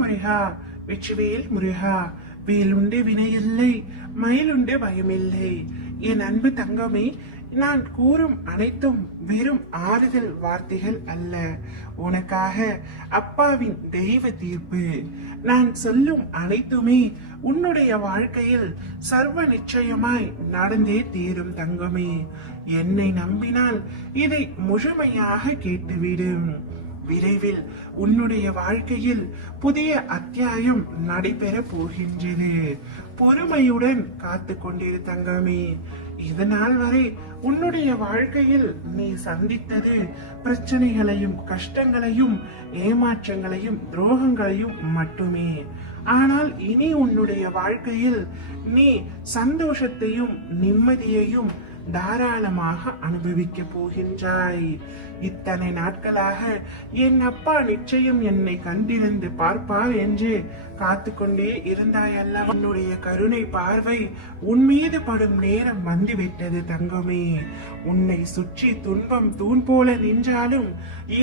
முருகா, வெற்றிவேல் முருகா. வேலுண்டு வினையில்லை, மயிலுண்டு பயமில்லை. என் அன்பு தங்கமே, நான் கூறும் அனைத்தும் வெறும் ஆறுதல் வார்த்தைகள் அல்ல. உனக்காக அப்பாவின் தெய்வ தீர்ப்பு. நான் சொல்லும் அனைத்துமே உன்னுடைய வாழ்க்கையில் சர்வ நிச்சயமாய் நடந்தே தீரும் தங்கமே. என்னை நம்பினால் இதை முழுமையாக கேட்டுவிடும். விரைவில் உன்னுடைய வாழ்க்கையில் புதிய அத்தியாயம் நடைபெற போகின்றது. பொறுமையுடன் காத்து கொண்டிரு தங்கமே. இதனால் வரை உன்னுடைய வாழ்க்கையில் நீ சந்தித்தது பிரச்சனைகளையும் கஷ்டங்களையும் ஏமாற்றங்களையும் துரோகங்களையும் மட்டுமே. ஆனால் இனி உன்னுடைய வாழ்க்கையில் நீ சந்தோஷத்தையும் நிம்மதியையும் தாராளமாக அனுபவிக்க போகின்றாய். இத்தனை நாட்களாக என் அப்பா நிச்சயம் என்னை கண்டிருந்து பார்ப்பார் என்று காத்து கொண்டே இருந்தாய் அல்லவா? உன்னுடைய கருணை பார்வை உன் மீது படும் நேரம் வந்துவிட்டது தங்கமே. உன்னை சுற்றி துன்பம் தூண் போல நின்றாலும்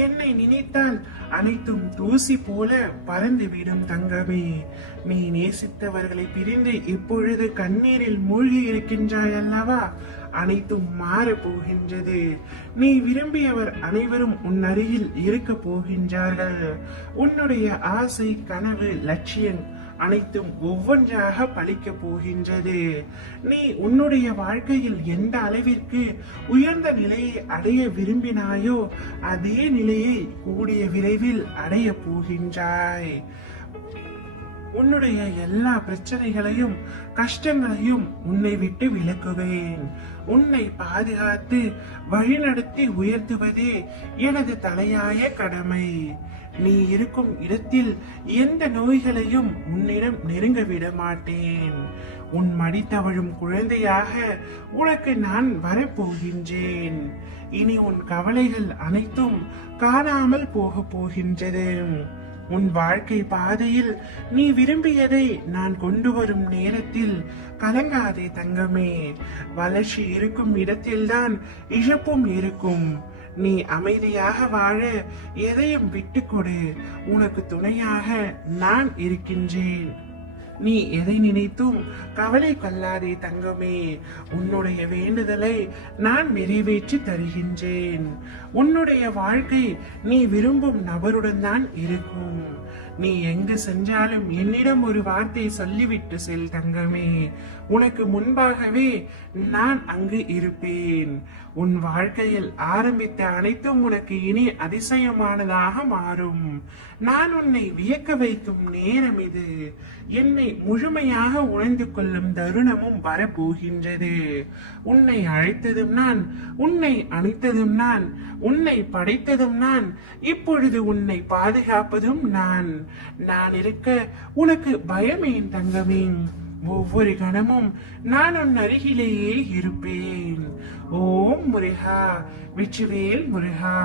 என்னை நினைத்தால் அனைத்தும் தூசி போல பறந்துவிடும் தங்கமே. நீ நேசித்தவர்களை பிரிந்து இப்பொழுது கண்ணீரில் மூழ்கி இருக்கின்றாய் அல்லவா? அனைத்தும் மாற போகின்றது. நீ விரும்பியவர் அனைவரும் உன் அருகில் இருக்க போகின்றார்கள். உன்னுடைய ஆசை, கனவு, லட்சியம் அனைத்தும் ஒவ்வொன்றாக பலிக்க போகின்றது. நீ உன்னுடைய வாழ்க்கையில் எந்த அளவிற்கு உயர்ந்த நிலையை அடைய விரும்பினாயோ அதே நிலையை கூடிய விரைவில் அடைய போகின்றாய். உன்னுடைய எல்லா பிரச்சனைகளையும் கஷ்டங்களையும் உன்னை விட்டு விலக்குவேன். உன்னை பாதுகாத்து வழிநடத்தி உயர்த்துவதே எனது தலையாய கடமை. நீ இருக்கும் இடத்தில் எந்த நோய்களையும் உன்னிடம் நெருங்க விட மாட்டேன். உன் மடி தவழும் குழந்தையாக உனக்கு நான் வரப்போகின்றேன். இனி உன் கவலைகள் அனைத்தும் காணாமல் போக போகின்றது. உன் வாழ்க்கை பாதையில் நீ விரும்பியதை நான் கொண்டு வரும் நேரத்தில் கலங்காதே தங்கமே. வளர்ச்சி இருக்கும் இடத்தில்தான் இழப்பும் இருக்கும். நீ அமைதியாக வாழ எதையும் விட்டு கொடு. உனக்கு துணையாக நான் இருக்கின்றேன். நீ எதை நினைத்தும் கவலை கொள்ளாதே தங்கமே. உன்னுடைய வேண்டுதலை நான் நிறைவேற்றி தருகின்றேன். உன்னுடைய வாழ்க்கை நீ விரும்பும் நபருடன் தான் இருக்கும். நீ எங்கு சென்றாலும் என்னிடம் ஒரு வார்த்தை சொல்லிவிட்டு செல் தங்கமே. உனக்கு முன்பாகவே நான் அங்கு இருப்பேன். உன் வாழ்க்கையில் ஆரம்பித்த அனைத்தும் உனக்கு இனி அதிசயமானதாக மாறும். நான் உன்னை வியக்க வைக்கும் நேரம் இது. என்னை முழுமையாக உணர்ந்து கொள்ளும் தருணமும் வரப்போகின்றது. உன்னை அழைத்ததும் நான், உன்னை அணைத்ததும் நான், உன்னை படைத்ததும் நான், இப்பொழுது உன்னை பாதுகாப்பதும் நான். நான் இருக்க உனக்கு பயமேன் தங்கமே. ஒவ்வொரு கணமும் நான் உன் அருகிலேயே இருப்பேன். ஓம் முருகா, வெற்றிவேல் முருகா.